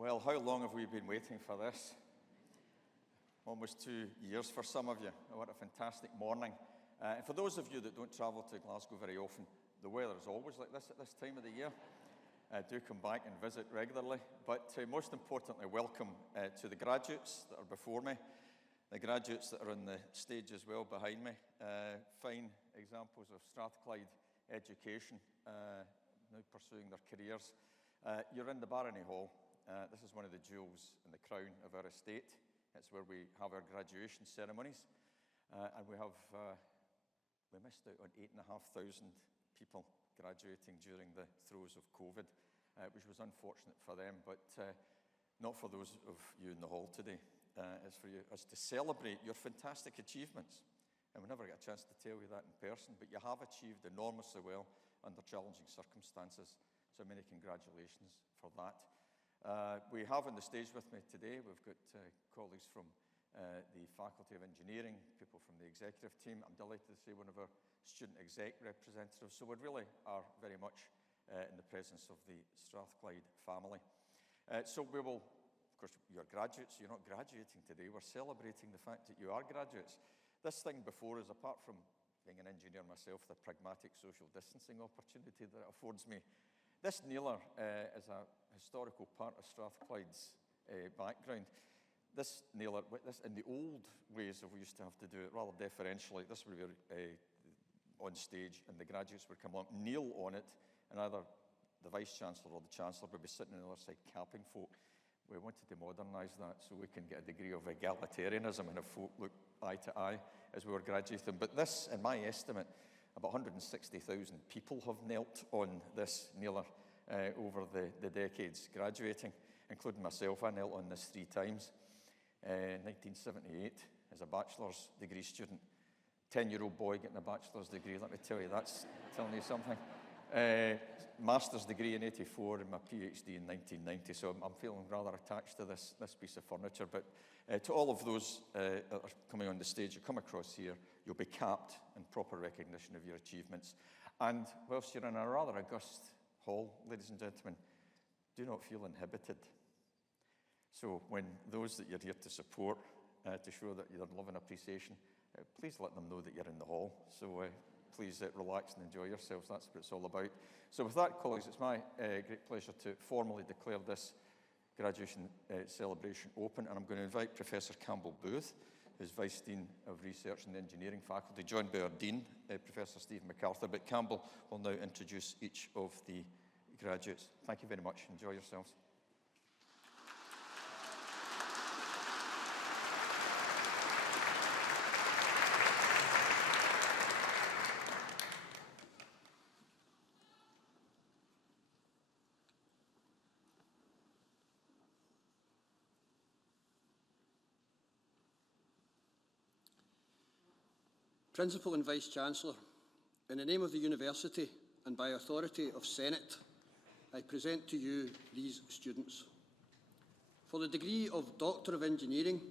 Well, how long have we been waiting for this? Almost 2 years for some of you. Oh, what a fantastic morning. And for those of you that don't travel to Glasgow very often, the weather is always like this at this time of the year. Do come back and visit regularly. But most importantly, welcome to the graduates that are before me, the graduates that are on the stage as well behind me. Fine examples of Strathclyde education, now pursuing their careers. You're in the Barony Hall. This is one of the jewels in the crown of our estate. It's where we have our graduation ceremonies. And we missed out on 8,500 people graduating during the throes of COVID, which was unfortunate for them, but not for those of you in the hall today. It's for you as to celebrate your fantastic achievements. And we never get a chance to tell you that in person, but you have achieved enormously well under challenging circumstances. So many congratulations for that. We have on the stage with me today, we've got colleagues from the Faculty of Engineering, people from the executive team. I'm delighted to see one of our student exec representatives. So we really are very much in the presence of the Strathclyde family. So we will, of course, you're graduates, you're not graduating today. We're celebrating the fact that you are graduates. This thing before us, apart from being an engineer myself, the pragmatic social distancing opportunity that it affords me, this kneeler is a historical part of Strathclyde's background. This kneeler, in the old ways of we used to have to do it rather deferentially, this would be on stage and the graduates would come along, kneel on it, and either the Vice-Chancellor or the Chancellor would be sitting on the other side capping folk. We wanted to modernise that so we can get a degree of egalitarianism and have folk look eye to eye as we were graduating. But this, in my estimate, about 160,000 people have knelt on this kneeler over the decades graduating, including myself. I knelt on this 3 times. 1978, as a bachelor's degree student, 10-year-old boy getting a bachelor's degree, let me tell you, that's telling you something. Master's degree in 84 and my PhD in 1990, so I'm feeling rather attached to this piece of furniture. But to all of those that are coming on the stage, you come across here, you'll be capped in proper recognition of your achievements. And whilst you're in a rather august hall, ladies and gentlemen, do not feel inhibited. So when those that you're here to support, to show that you're love and appreciation, please let them know that you're in the hall. So please relax and enjoy yourselves. That's what it's all about. So with that, colleagues, it's my great pleasure to formally declare this graduation celebration open. And I'm going to invite Professor Campbell Booth, who's Vice Dean of Research in the Engineering Faculty, joined by our Dean, Professor Stephen MacArthur. But Campbell will now introduce each of the graduates. Thank you very much. Enjoy yourselves. Principal and Vice-Chancellor, in the name of the University and by authority of Senate, I present to you these students. For the degree of Doctor of Engineering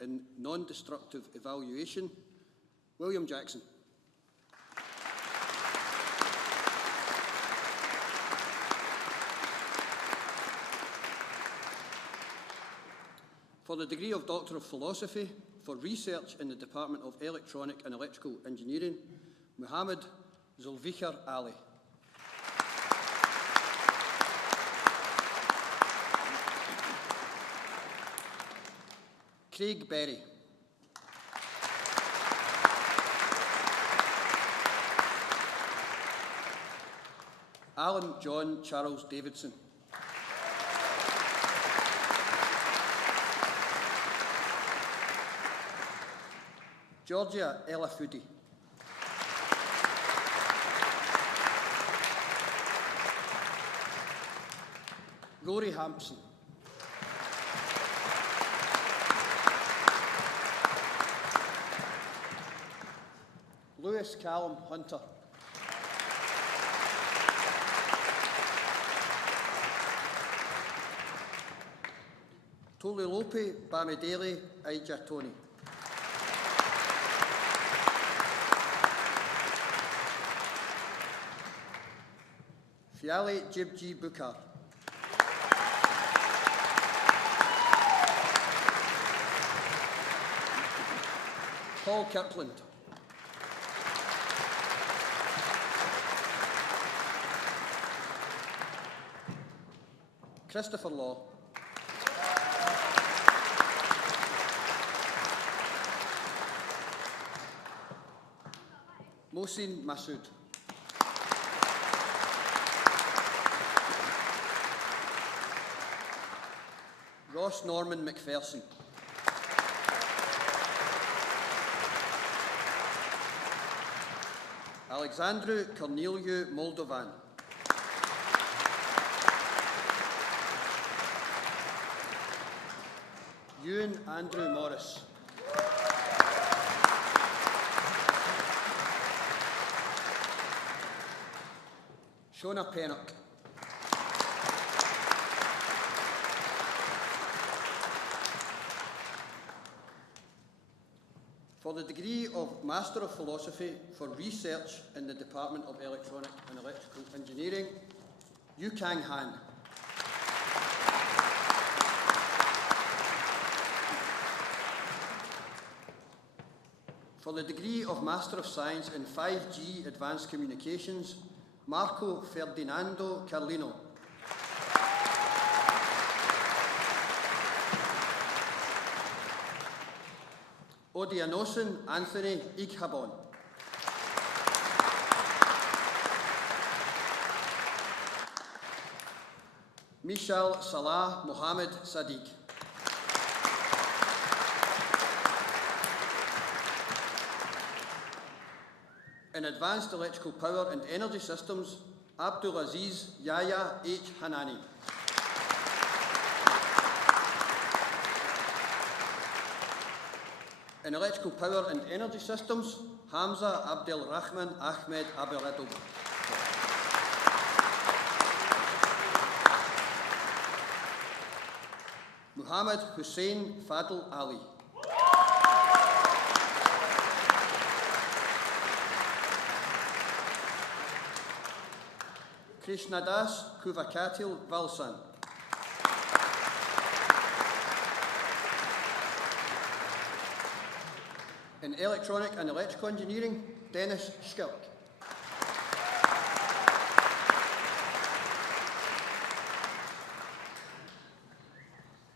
in Non-Destructive Evaluation, William Jackson. For the degree of Doctor of Philosophy, for research in the Department of Electronic and Electrical Engineering, Muhammad Zulfikar Ali. Craig Berry. Alan John Charles Davidson. Georgia Ella Foodie. Rory Hampson. Lewis Callum Hunter. Tolulope Bamidele Aijatoni. Fiale Jibji Bukar. Paul Kirkland. Christopher Law. Mohsin Masood. Ross Norman McPherson. Alexandru Corneliu Moldovan. Ewan Andrew Morris. Shona Pennock. For the degree of Master of Philosophy for Research in the Department of Electronic and Electrical Engineering, Yu Kang Han. For the degree of Master of Science in 5G Advanced Communications, Marco Ferdinando Carlino. Odianosin Anthony Ighabon. Michel Salah Mohammed Sadiq. In Advanced Electrical Power and Energy Systems, Abdulaziz Yahya H. Hanani. In Electrical Power and Energy Systems, Hamza Abdel Rahman Ahmed Aberadou. Muhammad Hussein Fadl Ali. Krishnadas Kuvakatil Valsan. In Electronic and Electrical Engineering, Dennis Schilk.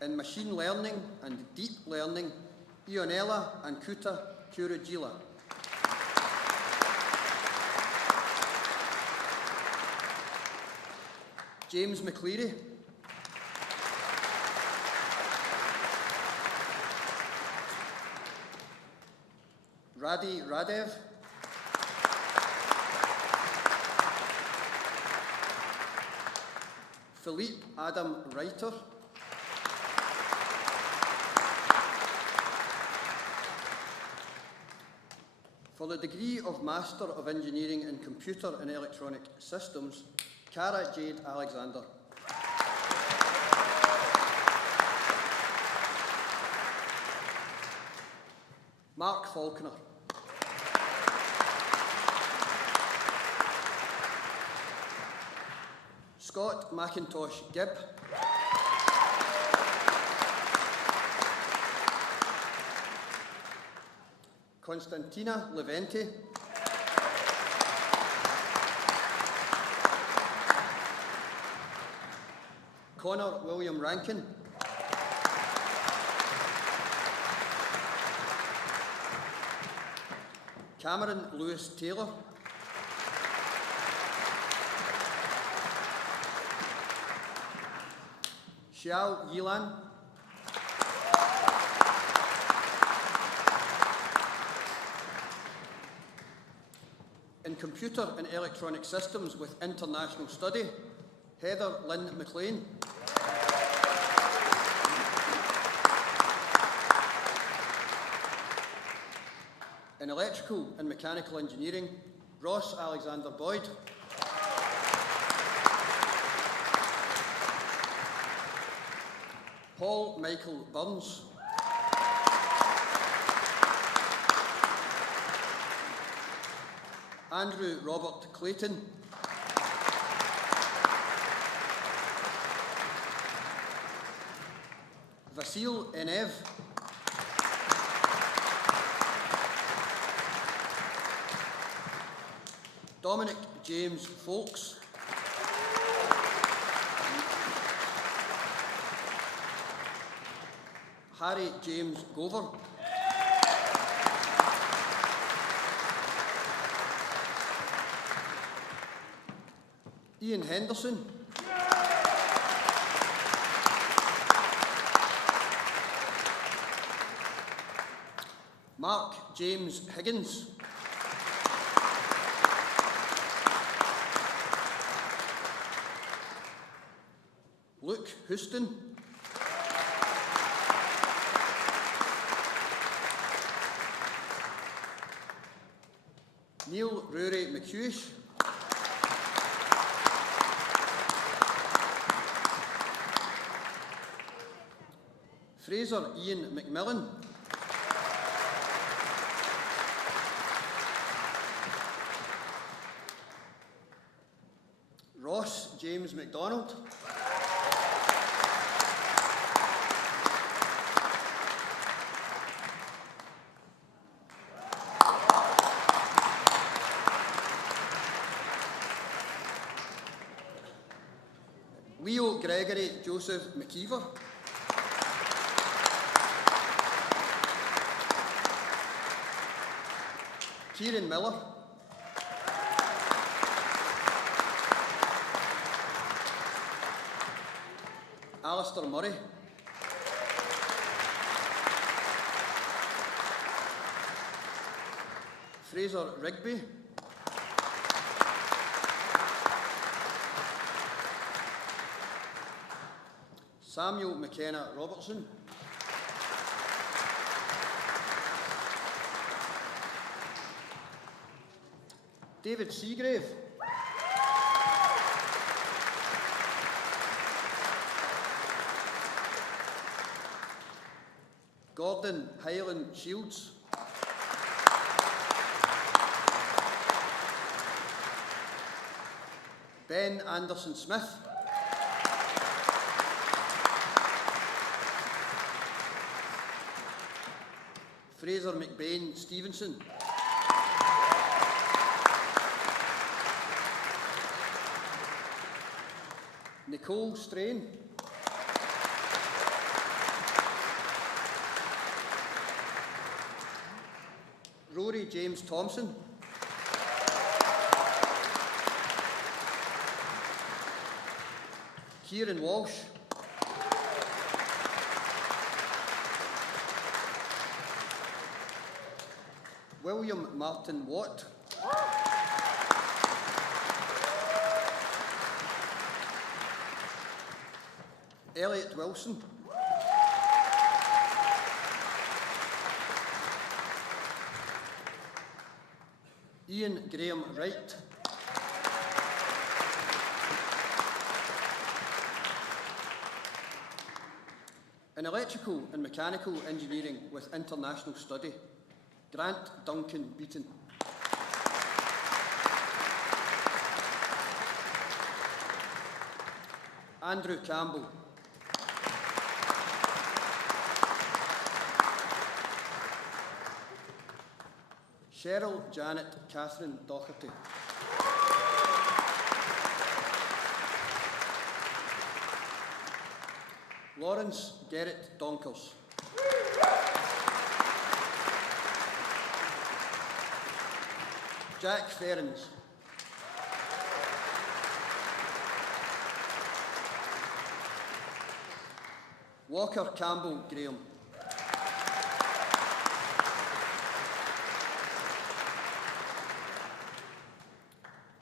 In Machine Learning and Deep Learning, Ionela Ankuta Kurujila. James McCleary. Radi Radev. Philippe Adam Reiter. For the degree of Master of Engineering in Computer and Electronic Systems, Cara Jade Alexander. Mark Faulkner. Scott McIntosh Gibb. Constantina Levente. Connor William Rankin. Cameron Lewis Taylor. Xiao Yilan. In Computer and Electronic Systems with International Study, Heather Lynn McLean. In Electrical and Mechanical Engineering, Ross Alexander Boyd. Paul Michael Burns. Andrew Robert Clayton. Vasil Enev. Dominic James Folks. Harry James Gover. Ian Henderson. Mark James Higgins. Luke Houston. Neil Rory McHugh. Fraser Ian McMillan. Ross James MacDonald. Leo Gregory Joseph McKeever. Kieran Miller. Alistair Murray. Fraser Rigby. Samuel McKenna Robertson. David Seagrave. Gordon Highland Shields. Ben Anderson Smith. Fraser McBain Stevenson. Nicole Strain. Rory James Thompson. Kieran Walsh. William Martin Watt. Elliot Wilson. Ian Graham Wright. In electrical and mechanical engineering with international study, Grant Duncan Beaton. Andrew Campbell. Cheryl Janet Catherine Doherty. Lawrence Gerrit Donkers. Jack Ferrens. Walker Campbell Graham.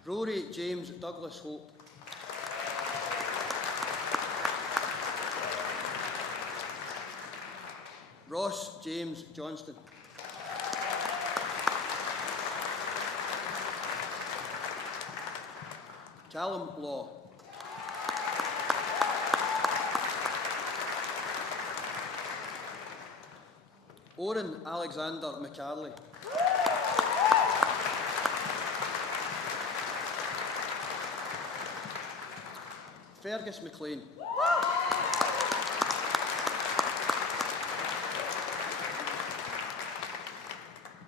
Rory James Douglas Hope. Ross James Johnston. Callum Law. Oren Alexander McCarley. Fergus McLean.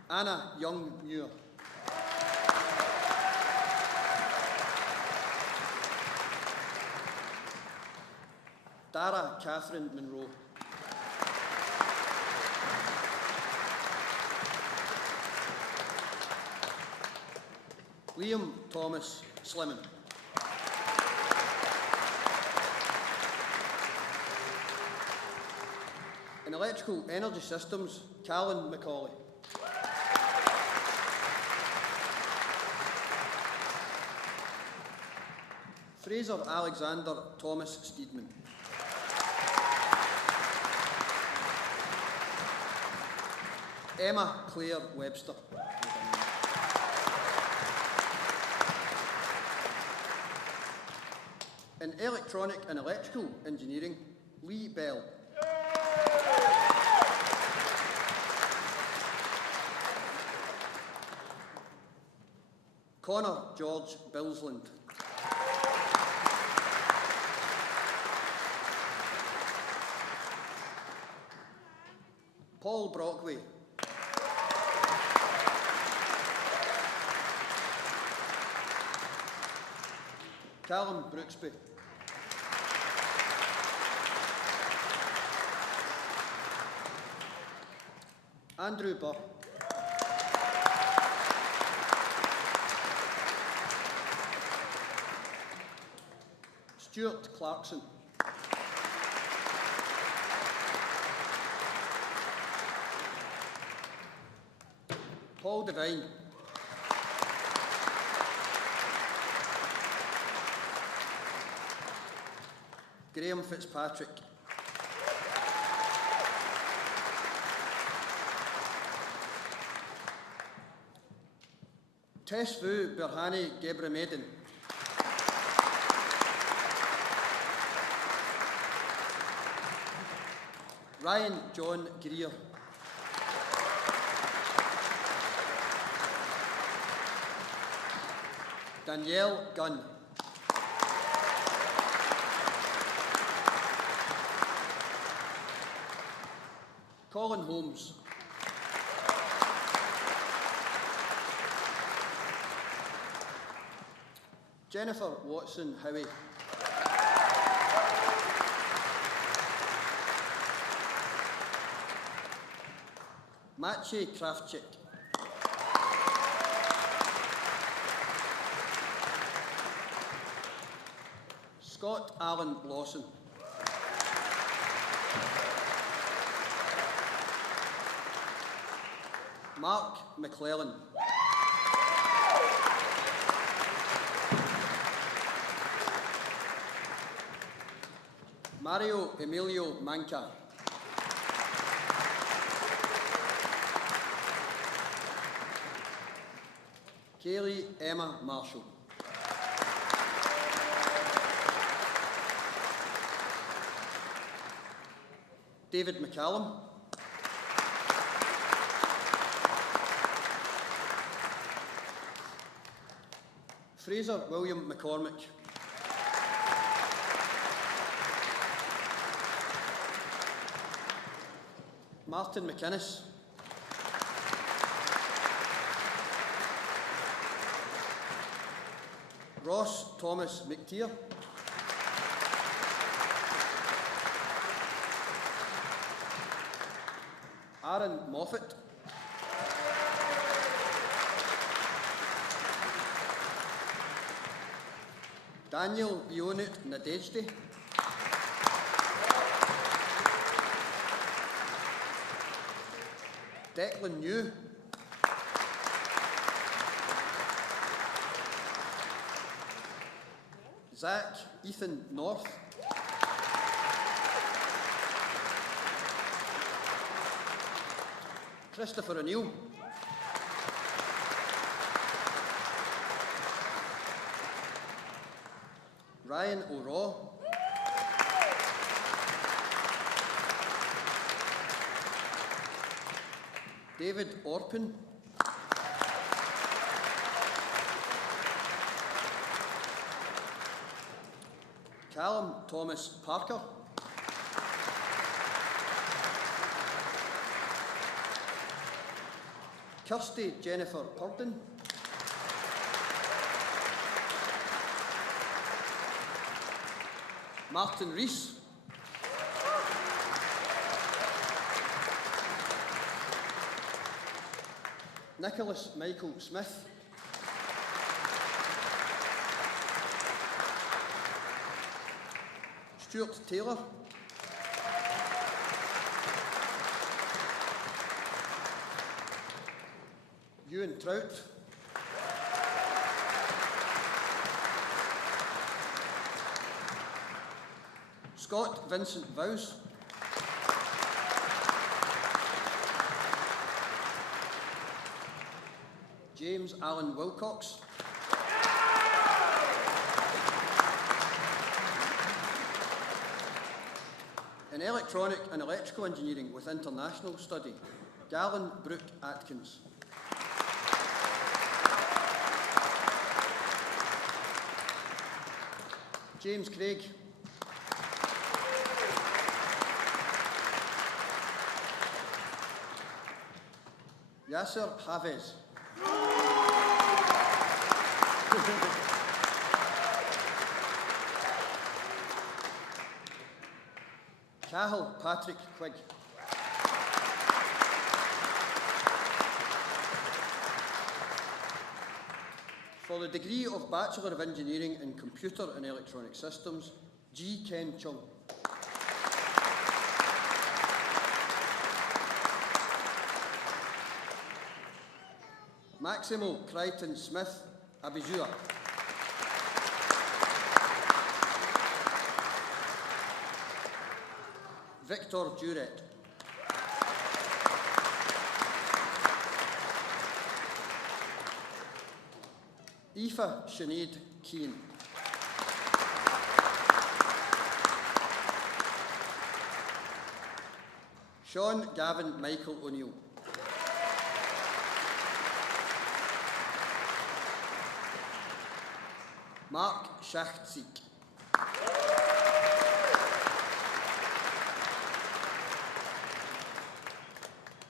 Anna Young Muir. Tara Catherine Monroe. Liam Thomas Slimon. In Electrical Energy Systems, Callan Macaulay. Fraser Alexander Thomas Steedman. Emma Claire Webster. In Electronic and Electrical Engineering, Lee Bell. Connor George Billsland. Paul Brockway. Callum Brooksby. Andrew Burr. Stuart Clarkson. Paul Devine. Graham Fitzpatrick. Tesfu Berhane Gebremedin. Ryan John Greer. Danielle Gunn. Colin Holmes. Jennifer Watson Howie. Maciej Krawczyk. Scott Allen Lawson. Mark McClellan. Mario Emilio Manca. Kaylee Emma Marshall. David McCallum. Fraser William McCormick. Martin McInnes. Ross Thomas McTeer. Aaron Moffat. Daniel Bionut Nadejdi. Declan New. Zach Ethan North. Christopher O'Neill. Ryan O'Raw. David Orpin. Callum Thomas Parker. Kirsty Jennifer Purden. Martin Rees. Nicholas Michael Smith. Stuart Taylor. Ewan Trout. Scott Vincent Vowes. James Allen Wilcox. In Electronic and Electrical Engineering with International Study, Galen Brooke Atkins. James Craig. Yasser Havez. Cahill Patrick Quigg. For the degree of Bachelor of Engineering in Computer and Electronic Systems, G. Ken Chung. Maximo Crichton Smith Abizua. Victor Duret. Aoife Sinead Keane. Sean Gavin Michael O'Neill. Mark Schachtzik.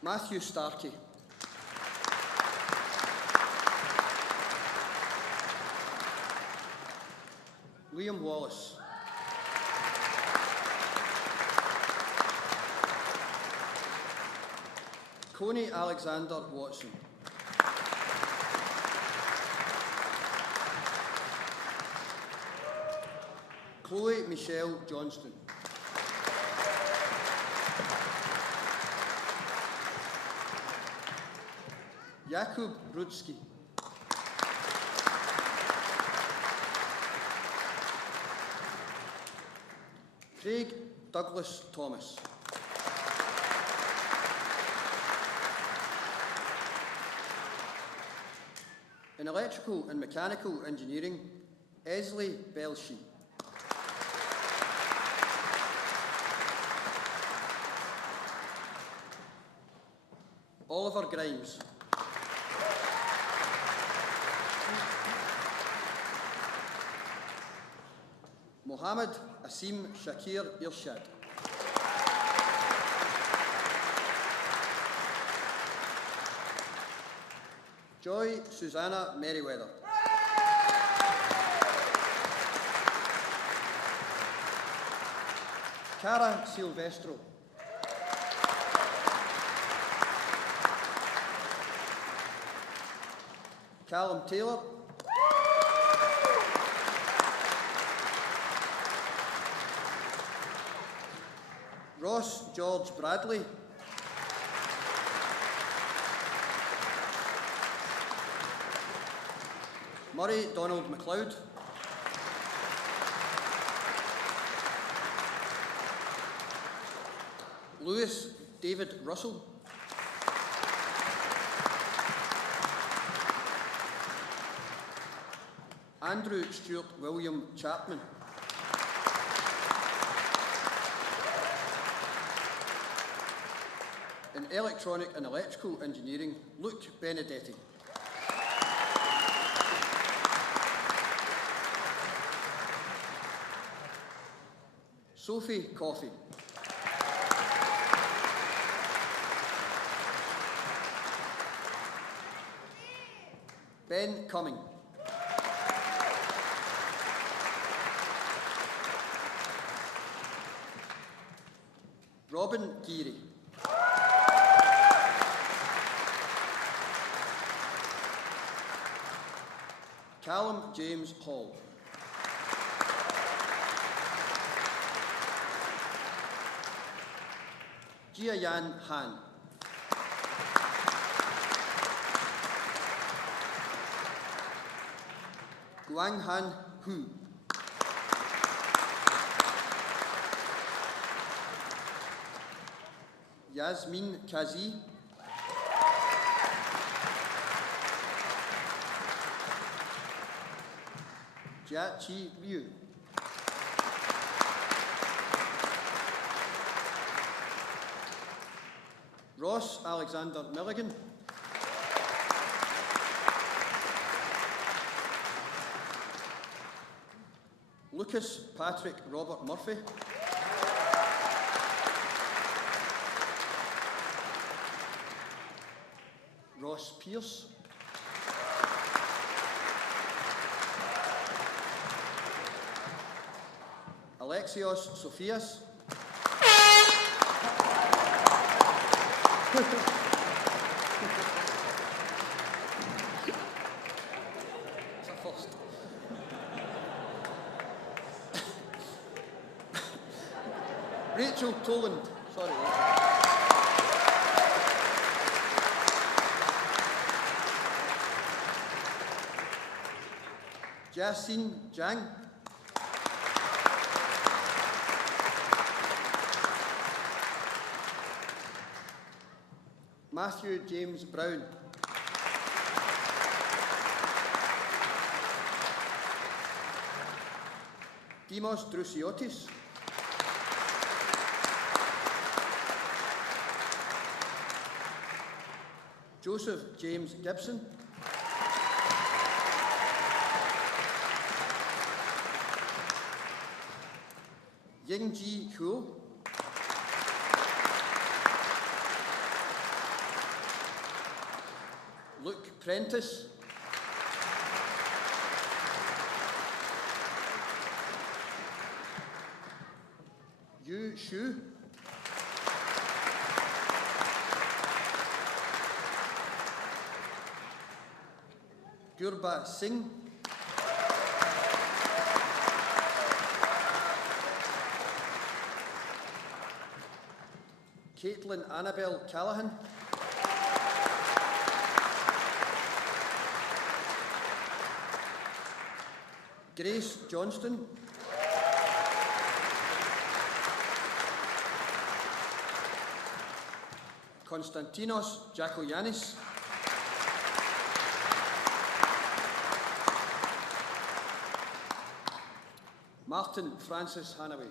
Matthew Starkey. Liam Wallace. Coney Alexander Watson. Chloe Michelle Johnston. Jakub Rudzki. Craig Douglas Thomas. In Electrical and Mechanical Engineering, Esley Belshie. Oliver Grimes. Mohammed Asim Shakir Irshad. Joy Susanna Merriweather. Cara Silvestro. Callum Taylor. Ross George Bradley. Murray Donald MacLeod. Lewis David Russell. Andrew Stuart William Chapman. In Electronic and Electrical Engineering, Luke Benedetti. Sophie Coffey. Ben Cumming. Robin Geary. James Hall. Jiayan Han. Guanghan Hu. Yasmin Kazi. Jiaqi Liu. Ross Alexander Milligan. Lucas Patrick Robert Murphy. Ross Pearce. Alexios Sophias. That's a first. Rachel Toland. Sorry, Rachel. Jasin Zhang. Matthew James Brown. Dimos Drusiotis. Joseph James Gibson. Yingji Hu. Luke Prentice. Yu Shu. Gurba Singh. Caitlin Annabelle Callahan. Grace Johnston. Konstantinos Jakoyannis. Martin Francis Hanaway.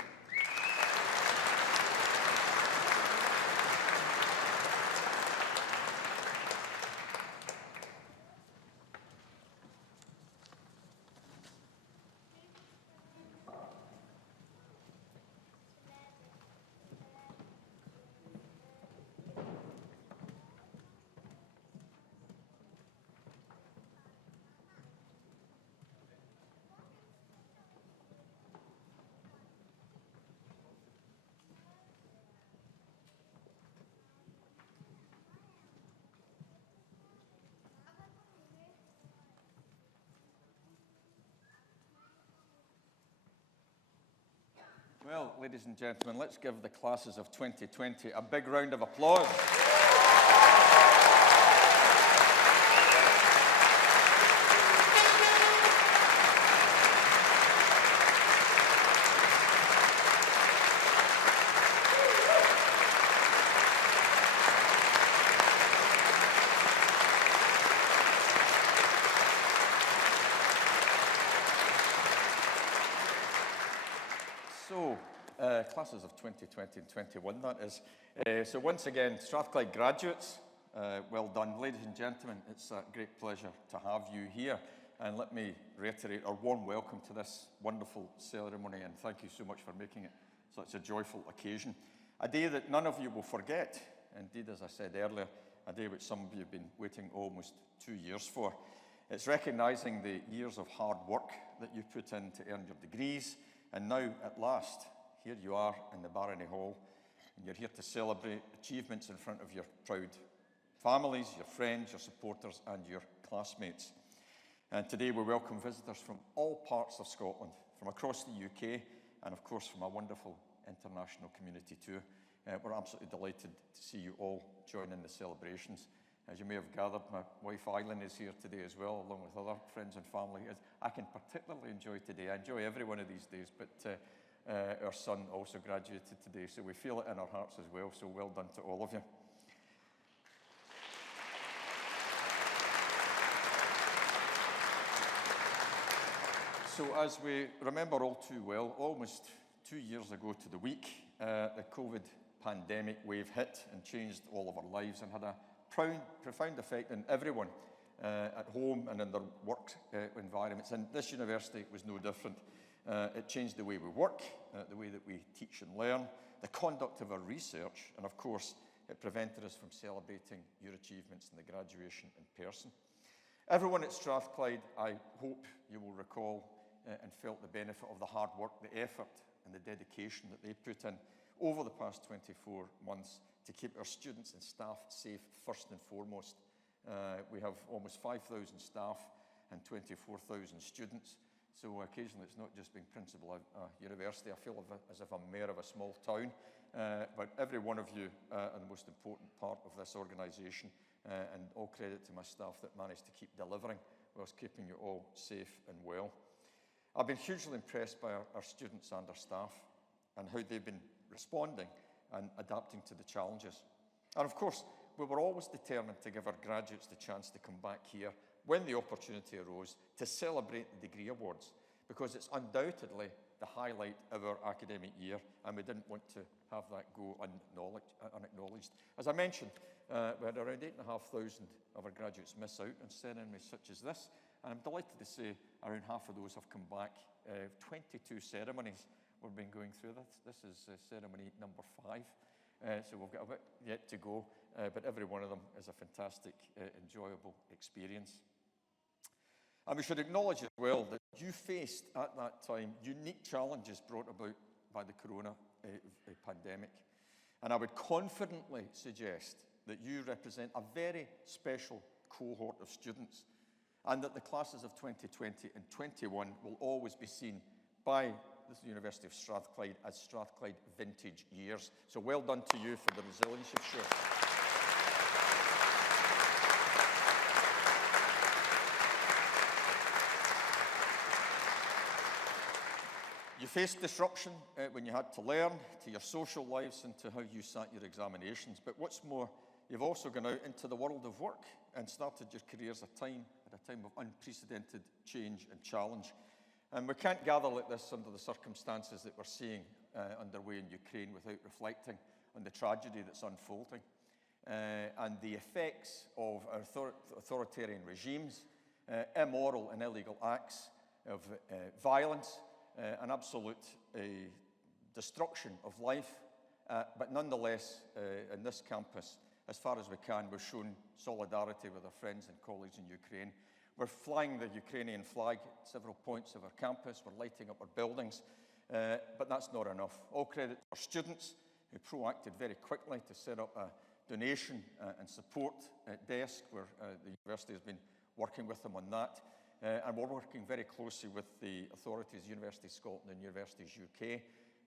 Well, ladies and gentlemen, let's give the classes of 2020 a big round of applause. Classes of 2020 and 21, that is. So once again, Strathclyde graduates, well done. Ladies and gentlemen, it's a great pleasure to have you here. And let me reiterate our warm welcome to this wonderful ceremony, and thank you so much for making it such a joyful occasion. A day that none of you will forget. Indeed, as I said earlier, a day which some of you have been waiting almost 2 years for. It's recognising the years of hard work that you put in to earn your degrees, and now, at last, here you are in the Barony Hall, and you're here to celebrate achievements in front of your proud families, your friends, your supporters, and your classmates. And today we welcome visitors from all parts of Scotland, from across the UK, and of course from a wonderful international community too. We're absolutely delighted to see you all join in the celebrations. As you may have gathered, my wife Eileen is here today as well, along with other friends and family. I can particularly enjoy today. I enjoy every one of these days, but our son also graduated today, so we feel it in our hearts as well, so well done to all of you. So as we remember all too well, almost 2 years ago to the week, the COVID pandemic wave hit and changed all of our lives and had a profound effect on everyone at home and in their work environments. And this university was no different. It changed the way we work, the way that we teach and learn, the conduct of our research, and of course, it prevented us from celebrating your achievements in the graduation in person. Everyone at Strathclyde, I hope you will recall and felt the benefit of the hard work, the effort and the dedication that they put in over the past 24 months to keep our students and staff safe first and foremost. We have almost 5,000 staff and 24,000 students, so occasionally it's not just being principal of a university. I feel as if I'm mayor of a small town, but every one of you are the most important part of this organisation, and all credit to my staff that managed to keep delivering whilst keeping you all safe and well. I've been hugely impressed by our students and our staff and how they've been responding and adapting to the challenges. And of course, we were always determined to give our graduates the chance to come back here when the opportunity arose to celebrate the degree awards, because it's undoubtedly the highlight of our academic year, and we didn't want to have that go unacknowledged. As I mentioned, we had around 8,500 of our graduates miss out on ceremonies such as this, and I'm delighted to say around half of those have come back. 22 ceremonies we've been going through. This is ceremony number 5, so we've got a bit yet to go, but every one of them is a fantastic, enjoyable experience. And we should acknowledge as well that you faced at that time unique challenges brought about by the corona pandemic. And I would confidently suggest that you represent a very special cohort of students, and that the classes of 2020 and 21 will always be seen by the University of Strathclyde as Strathclyde vintage years. So well done to you for the resilience you've shown. You faced disruption when you had to learn, to your social lives and to how you sat your examinations. But what's more, you've also gone out into the world of work and started your careers at a time of unprecedented change and challenge. And we can't gather like this under the circumstances that we're seeing underway in Ukraine without reflecting on the tragedy that's unfolding and the effects of authoritarian regimes, immoral and illegal acts of violence, an absolute destruction of life. But nonetheless, in this campus, as far as we can, we've shown solidarity with our friends and colleagues in Ukraine. We're flying the Ukrainian flag at several points of our campus. We're lighting up our buildings, but that's not enough. All credit to our students who proacted very quickly to set up a donation and support desk where the university has been working with them on that. And we're working very closely with the authorities, University of Scotland and Universities UK.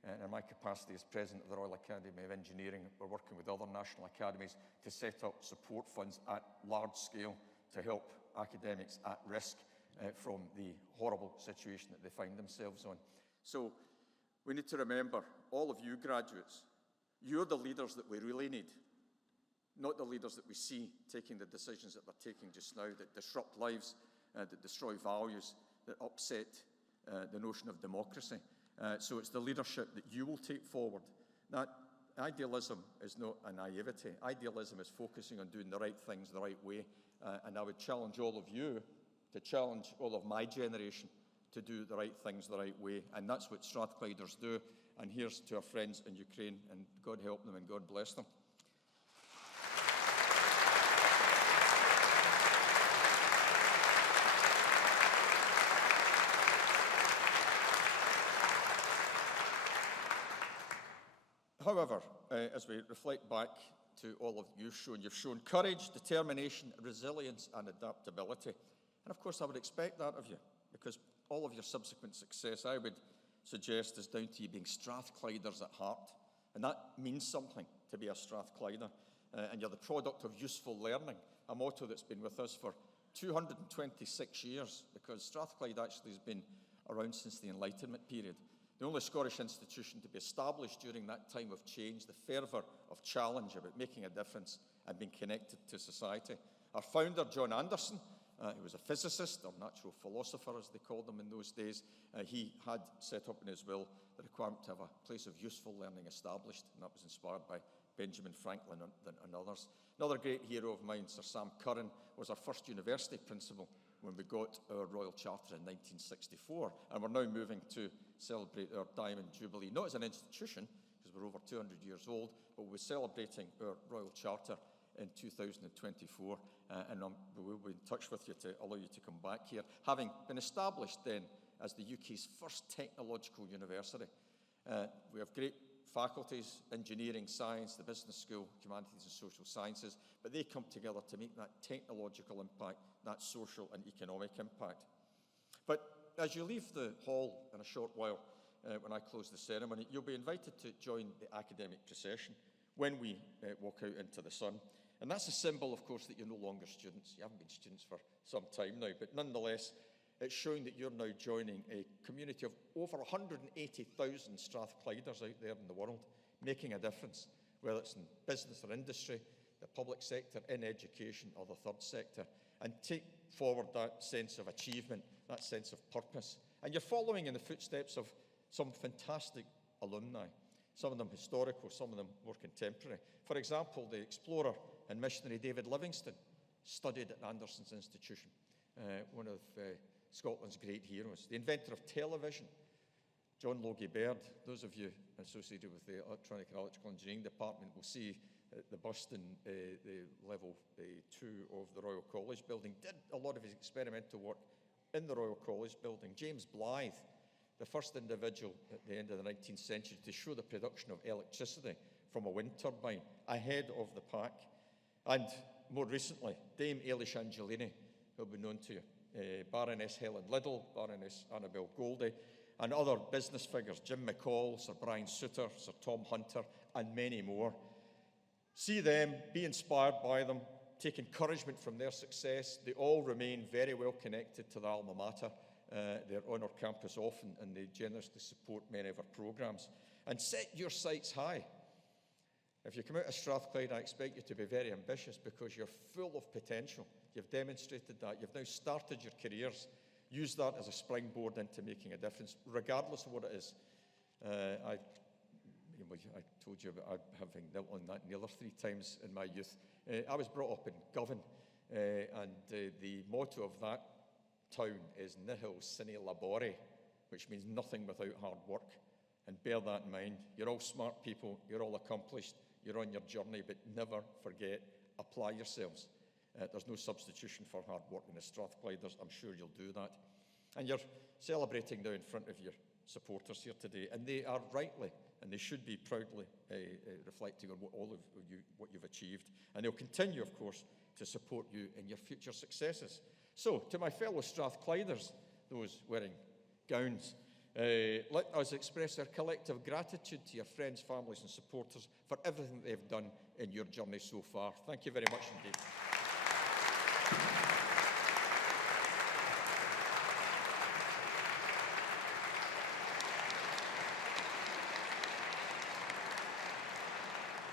And in my capacity as President of the Royal Academy of Engineering, we're working with other national academies to set up support funds at large scale to help academics at risk from the horrible situation that they find themselves on. So we need to remember, all of you graduates, you're the leaders that we really need, not the leaders that we see taking the decisions that they're taking just now that disrupt lives, that destroy values, that upset the notion of democracy. So it's the leadership that you will take forward. That idealism is not a naivety. Idealism is focusing on doing the right things the right way. And I would challenge all of you to challenge all of my generation to do the right things the right way. And that's what Strathclyders do. And here's to our friends in Ukraine, and God help them and God bless them. However, as we reflect back to all of you've shown courage, determination, resilience and adaptability. And of course, I would expect that of you, because all of your subsequent success, I would suggest, is down to you being Strathclyders at heart. And that means something to be a Strathclyder. And you're the product of useful learning, a motto that's been with us for 226 years, because Strathclyde actually has been around since the Enlightenment period. The only Scottish institution to be established during that time of change, the fervour of challenge about making a difference and being connected to society. Our founder, John Anderson, he was a physicist, or natural philosopher as they called them in those days. He had set up in his will the requirement to have a place of useful learning established, and that was inspired by Benjamin Franklin and others. Another great hero of mine, Sir Sam Curran, was our first university principal when we got our Royal Charter in 1964, and we're now moving to celebrate our Diamond Jubilee, not as an institution, because we're over 200 years old, but we're celebrating our Royal Charter in 2024, and we'll be in touch with you to allow you to come back here, having been established then as the UK's first technological university. We have great faculties, engineering, science, the business school, humanities and social sciences, but they come together to make that technological impact, that social and economic impact. But as you leave the hall in a short while, when I close the ceremony, you'll be invited to join the academic procession when we walk out into the sun. And that's a symbol, of course, that you're no longer students. You haven't been students for some time now, but nonetheless, it's showing that you're now joining a community of over 180,000 Strathclyders out there in the world, making a difference, whether it's in business or industry, the public sector, in education, or the third sector, and take forward that sense of achievement, that sense of purpose. And you're following in the footsteps of some fantastic alumni, some of them historical, some of them more contemporary. For example, the explorer and missionary David Livingstone studied at Anderson's Institution, one of Scotland's great heroes. The inventor of television, John Logie Baird. Those of you associated with the Electronic and Electrical Engineering Department will see the bust in the level 2 of the Royal College building. Did a lot of his experimental work in the Royal College building. James Blythe, the first individual at the end of the 19th century to show the production of electricity from a wind turbine ahead of the pack. And more recently, Dame Eilish Angelini, who'll be known to you, Baroness Helen Liddell, Baroness Annabel Goldie, and other business figures, Jim McCall, Sir Brian Souter, Sir Tom Hunter, and many more. See them, be inspired by them, take encouragement from their success. They all remain very well connected to the alma mater. They're on our campus often, and they generously support many of our programmes. And set your sights high. If you come out of Strathclyde, I expect you to be very ambitious, because you're full of potential. You've demonstrated that. You've now started your careers. Use that as a springboard into making a difference, regardless of what it is. I told you about having dealt on that nearly 3 times in my youth. I was brought up in Govan, and the motto of that town is Nihil sine labore, which means nothing without hard work. And bear that in mind. You're all smart people. You're all accomplished. You're on your journey, but never forget, apply yourselves. There's no substitution for hard work in the Strathclyders. I'm sure you'll do that. And you're celebrating now in front of your supporters here today, and they are rightly, and they should be proudly reflecting on what you've achieved. And they'll continue, of course, to support you in your future successes. So, to my fellow Strathclyders, those wearing gowns, let us express our collective gratitude to your friends, families and supporters for everything they've done in your journey so far. Thank you very much indeed.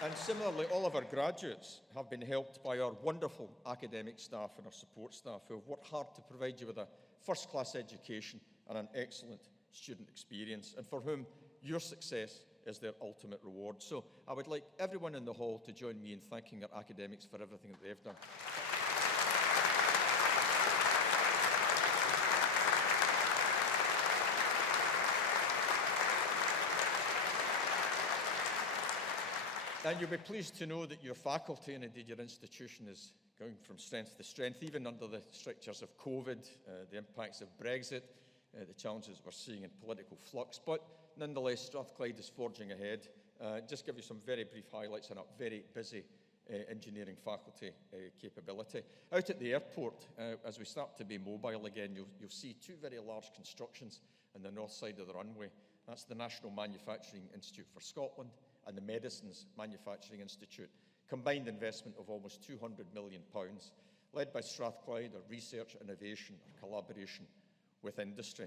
And similarly, all of our graduates have been helped by our wonderful academic staff and our support staff, who have worked hard to provide you with a first-class education and an excellent student experience, and for whom your success is their ultimate reward. So I would like everyone in the hall to join me in thanking our academics for everything that they've done. And you'll be pleased to know that your faculty and indeed your institution is going from strength to strength, even under the strictures of COVID, the impacts of Brexit, the challenges we're seeing in political flux. But nonetheless, Strathclyde is forging ahead. Just give you some very brief highlights on a very busy engineering faculty capability. Out at the airport, as we start to be mobile again, you'll see two very large constructions on the north side of the runway. That's the National Manufacturing Institute for Scotland and the Medicines Manufacturing Institute. Combined investment of almost £200 million, led by Strathclyde, or research, innovation, or collaboration with industry,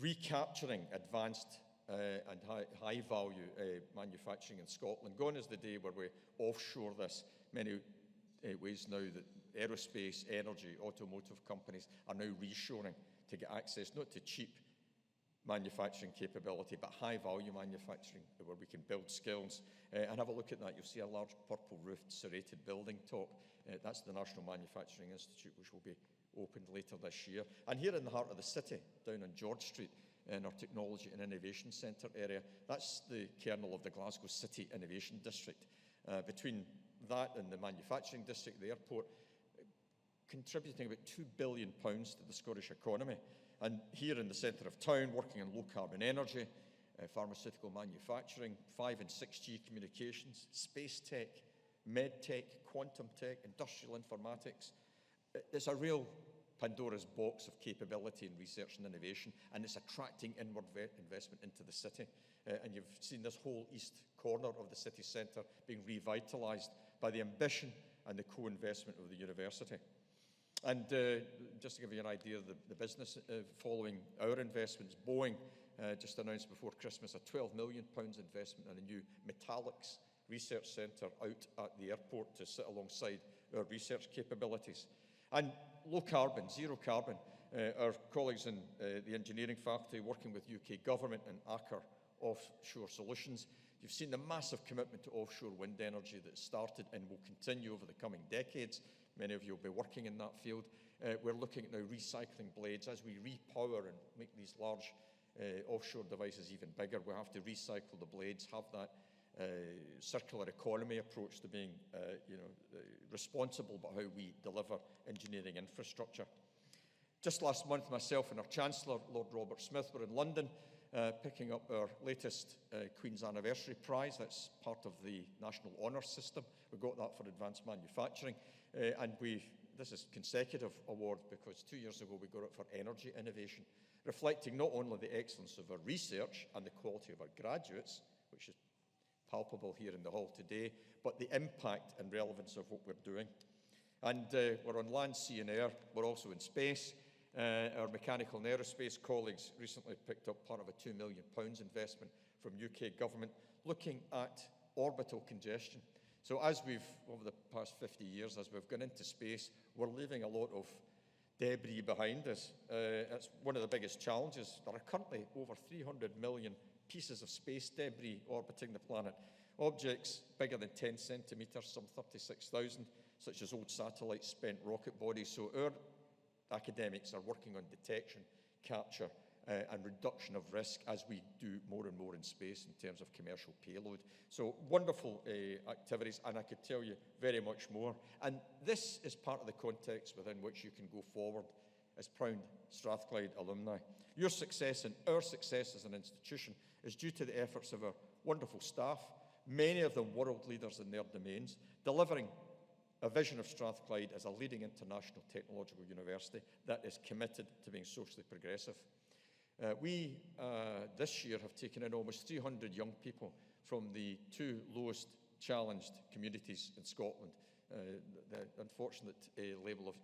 recapturing advanced and high-value manufacturing in Scotland. Gone is the day where we offshore this. Many ways now that aerospace, energy, automotive companies are now reshoring to get access not to cheap manufacturing capability, but high-value manufacturing where we can build skills. And have a look at that. You'll see a large purple-roofed serrated building top. That's the National Manufacturing Institute, which will be opened later this year. And here in the heart of the city, down on George Street, in our Technology and Innovation Centre area, that's the kernel of the Glasgow City Innovation District. Between that and the manufacturing district, the airport, contributing about £2 billion to the Scottish economy. And here in the centre of town, working on low-carbon energy, pharmaceutical manufacturing, 5 and 6G communications, space tech, med tech, quantum tech, industrial informatics. It's a real Pandora's box of capability in research and innovation, and it's attracting inward investment into the city. And you've seen this whole east corner of the city centre being revitalised by the ambition and the co-investment of the university. And just to give you an idea of the business following our investments, Boeing just announced before Christmas a £12 million investment in a new metallics research centre out at the airport to sit alongside our research capabilities. And low carbon, zero carbon, our colleagues in the engineering faculty working with UK government and Aker Offshore Solutions. You've seen the massive commitment to offshore wind energy that started and will continue over the coming decades. Many of you will be working in that field. We're looking at now recycling blades. As we repower and make these large offshore devices even bigger, we have to recycle the blades, have that circular economy approach to being responsible about how we deliver engineering infrastructure. Just last month, myself and our Chancellor, Lord Robert Smith, were in London picking up our latest Queen's Anniversary Prize. That's part of the National Honours System. We got that for advanced manufacturing. And this is consecutive award because 2 years ago we got it for energy innovation, reflecting not only the excellence of our research and the quality of our graduates, which is palpable here in the hall today, but the impact and relevance of what we're doing. And we're on land, sea and air. We're also in space. Our mechanical and aerospace colleagues recently picked up part of a £2 million investment from UK government looking at orbital congestion. So as we've, over the past 50 years, as we've gone into space, we're leaving a lot of debris behind us. It's one of the biggest challenges. There are currently over 300 million pieces of space debris orbiting the planet. Objects bigger than 10 centimetres, some 36,000, such as old satellites, spent rocket bodies. So our academics are working on detection, capture, and reduction of risk as we do more and more in space in terms of commercial payload. So wonderful activities, and I could tell you very much more. And this is part of the context within which you can go forward as proud Strathclyde alumni. Your success and our success as an institution is due to the efforts of our wonderful staff, many of them world leaders in their domains, delivering a vision of Strathclyde as a leading international technological university that is committed to being socially progressive. We, this year, have taken in almost 300 young people from the two lowest challenged communities in Scotland. The unfortunate label of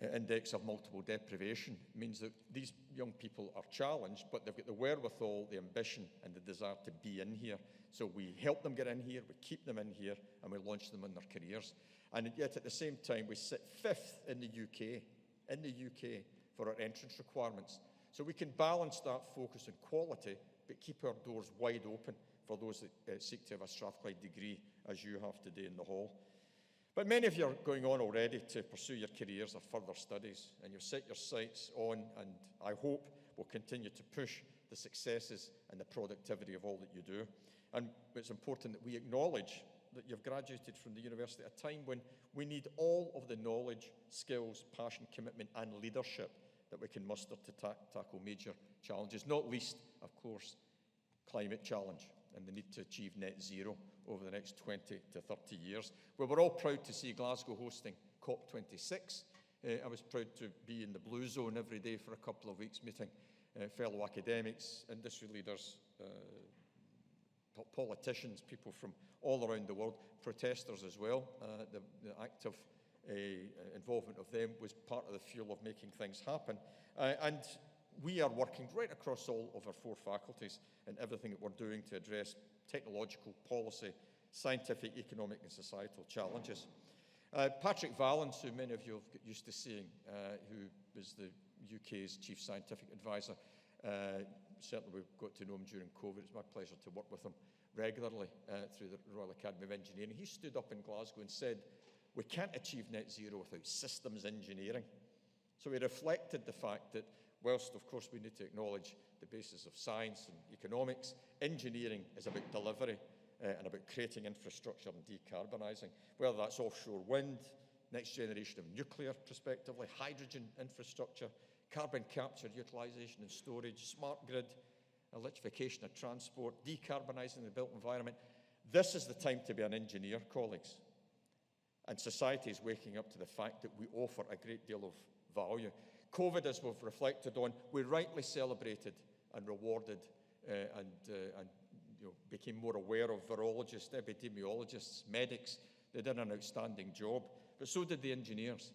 the index of multiple deprivation means that these young people are challenged, but they've got the wherewithal, the ambition, and the desire to be in here. So we help them get in here, we keep them in here, and we launch them in their careers. And yet at the same time, we sit 5th in the UK, for our entrance requirements. So we can balance that focus on quality, but keep our doors wide open for those that seek to have a Strathclyde degree, as you have today in the hall. But many of you are going on already to pursue your careers or further studies, and you've set your sights on, and I hope will continue to push the successes and the productivity of all that you do. And it's important that we acknowledge that you've graduated from the university at a time when we need all of the knowledge, skills, passion, commitment, and leadership that we can muster to tackle major challenges, not least, of course, climate challenge. and the need to achieve net zero over the next 20 to 30 years. We were all proud to see Glasgow hosting COP26. I was proud to be in the Blue Zone every day for a couple of weeks, meeting fellow academics, industry leaders, politicians, people from all around the world, protesters as well. The active involvement of them was part of the fuel of making things happen. And we are working right across all of our 4 faculties and everything that we're doing to address technological, policy, scientific, economic and societal challenges. Patrick Vallance, who many of you have got used to seeing, who was the UK's chief scientific advisor, certainly we've got to know him during COVID. It's my pleasure to work with him regularly through the Royal Academy of Engineering. He stood up in Glasgow and said, we can't achieve net zero without systems engineering. So he reflected the fact that whilst, of course, we need to acknowledge the basis of science and economics, engineering is about delivery and about creating infrastructure and decarbonising, whether that's offshore wind, next generation of nuclear, prospectively, hydrogen infrastructure, carbon capture, utilisation and storage, smart grid, electrification of transport, decarbonising the built environment. This is the time to be an engineer, colleagues. And society is waking up to the fact that we offer a great deal of value. COVID, as we've reflected on, we rightly celebrated and rewarded and became more aware of virologists, epidemiologists, medics. They did an outstanding job, but so did the engineers.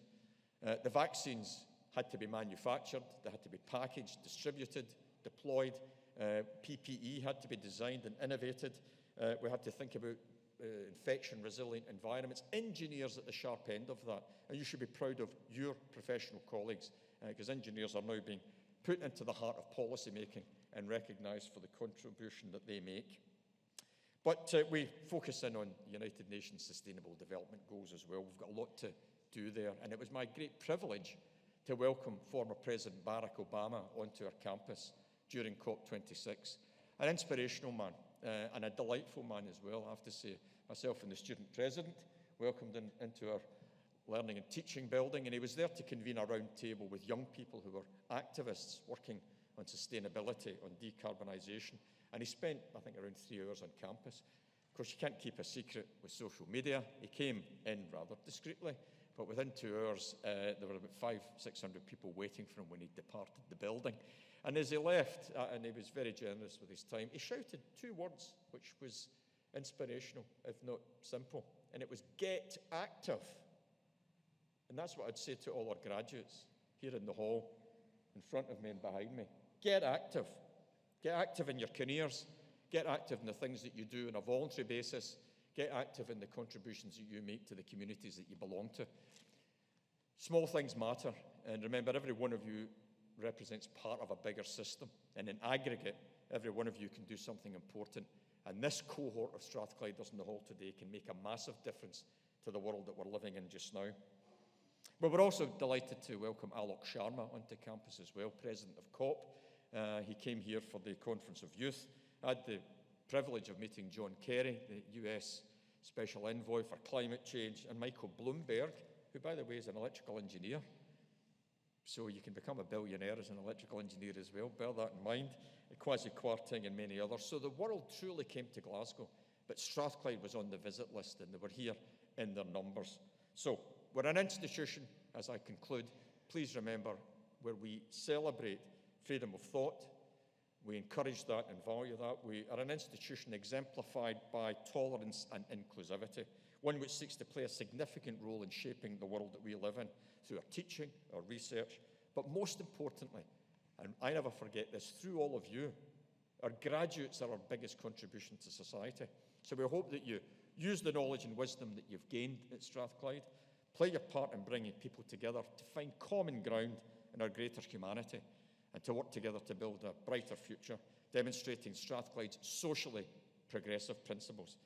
The vaccines had to be manufactured, they had to be packaged, distributed, deployed. PPE had to be designed and innovated. We had to think about infection-resilient environments. Engineers at the sharp end of that, and you should be proud of your professional colleagues, because engineers are now being put into the heart of policy making and recognised for the contribution that they make. But we focus in on United Nations Sustainable Development Goals as well. We've got a lot to do there, and it was my great privilege to welcome former President Barack Obama onto our campus during COP26. An inspirational man and a delightful man as well, I have to say. Myself and the student president welcomed him into our learning and teaching building, and he was there to convene a round table with young people who were activists working on sustainability, on decarbonisation, and he spent, I think, around 3 hours on campus. Of course, you can't keep a secret with social media. He came in rather discreetly, but within 2 hours, there were about 500-600 people waiting for him when he departed the building. And as he left, and he was very generous with his time, he shouted 2 words, which was inspirational, if not simple, and it was, get active. And that's what I'd say to all our graduates here in the hall, in front of me and behind me. Get active. Get active in your careers. Get active in the things that you do on a voluntary basis. Get active in the contributions that you make to the communities that you belong to. Small things matter, and remember, every one of you represents part of a bigger system, and in aggregate, every one of you can do something important, and this cohort of Strathclyders in the hall today can make a massive difference to the world that we're living in just now. But we're also delighted to welcome Alok Sharma onto campus as well, President of COP. He came here for the Conference of Youth. I had the privilege of meeting John Kerry, the US Special Envoy for Climate Change, and Michael Bloomberg, who, by the way, is an electrical engineer. So you can become a billionaire as an electrical engineer as well, bear that in mind. Kwasi Kwarteng and many others. So the world truly came to Glasgow, but Strathclyde was on the visit list, and they were here in their numbers. So we're an institution, as I conclude, please remember, where we celebrate freedom of thought, we encourage that and value that. We are an institution exemplified by tolerance and inclusivity, one which seeks to play a significant role in shaping the world that we live in through our teaching, our research, but most importantly, and I never forget this, through all of you, our graduates are our biggest contribution to society. So we hope that you use the knowledge and wisdom that you've gained at Strathclyde, play your part in bringing people together to find common ground in our greater humanity and to work together to build a brighter future, demonstrating Strathclyde's socially progressive principles.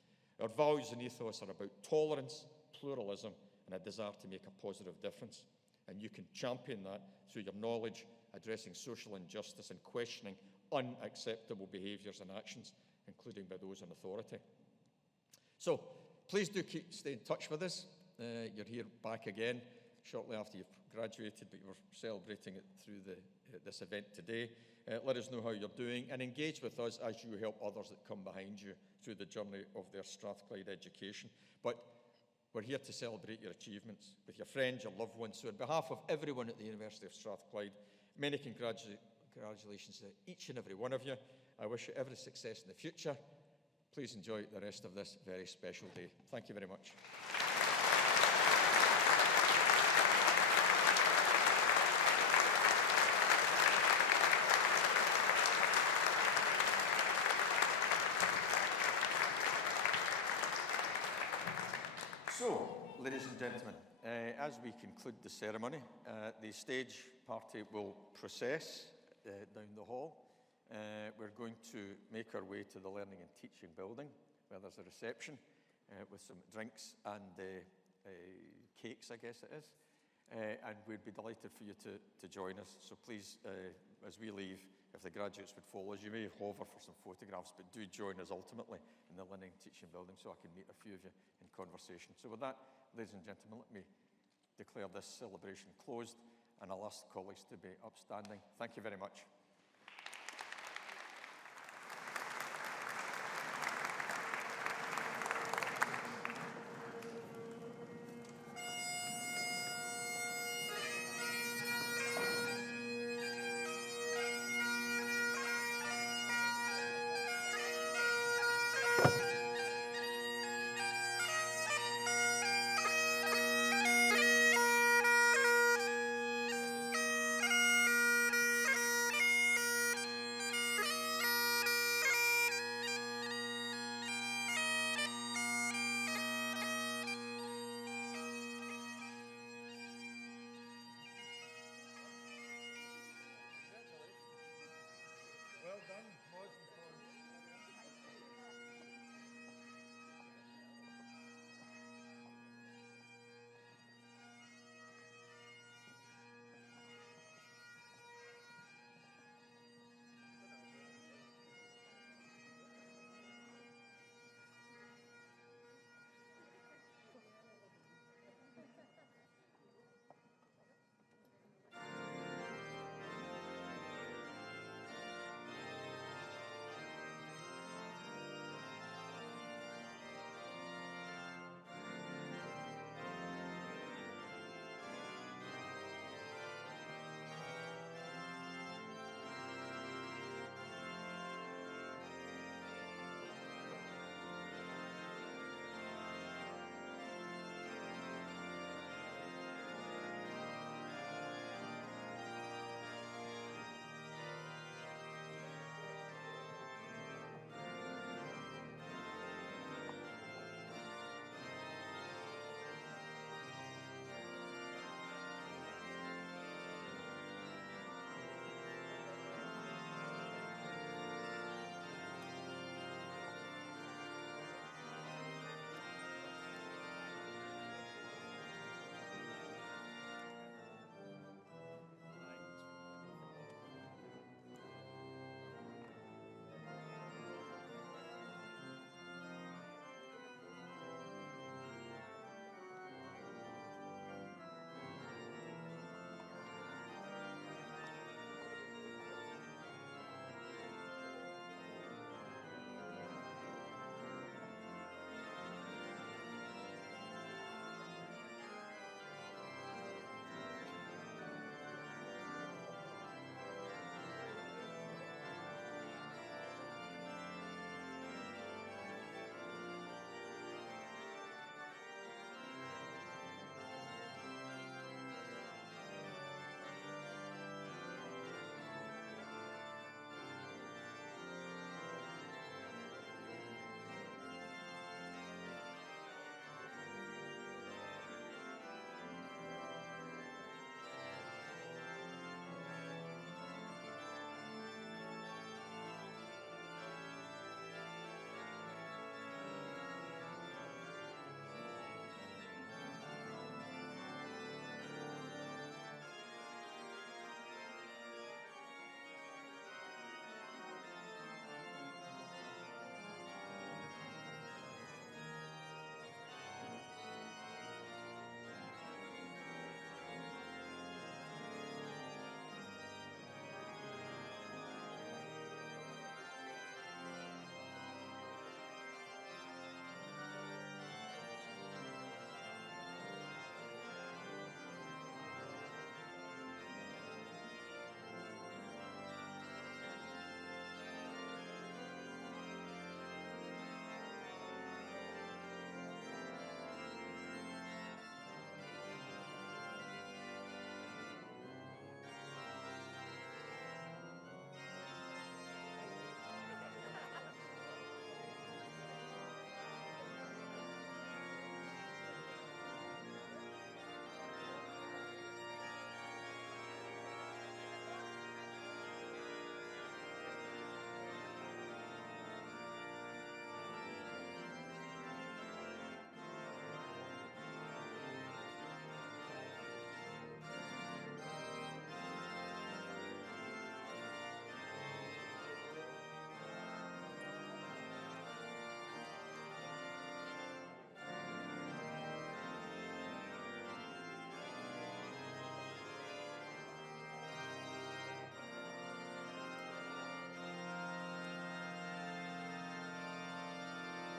Our values and ethos are about tolerance, pluralism, and a desire to make a positive difference. And you can champion that through your knowledge, addressing social injustice and questioning unacceptable behaviours and actions, including by those in authority. So please do stay in touch with us. You're here back again shortly after you've graduated, but you were celebrating it through the this event today. Let us know how you're doing and engage with us as you help others that come behind you through the journey of their Strathclyde education. But we're here to celebrate your achievements with your friends, your loved ones. So on behalf of everyone at the University of Strathclyde, many congratulations to each and every one of you. I wish you every success in the future. Please enjoy the rest of this very special day. Thank you very much. So, ladies and gentlemen, as we conclude the ceremony, the stage party will process down the hall. We're going to make our way to the Learning and Teaching building, where there's a reception with some drinks and cakes, I guess it is. And we'd be delighted for you to join us. So please, as we leave, if the graduates would follow us, you may hover for some photographs, but do join us ultimately in the Learning and Teaching building so I can meet a few of you in conversation. So with that, ladies and gentlemen, let me declare this celebration closed, and I'll ask colleagues to be upstanding. Thank you very much.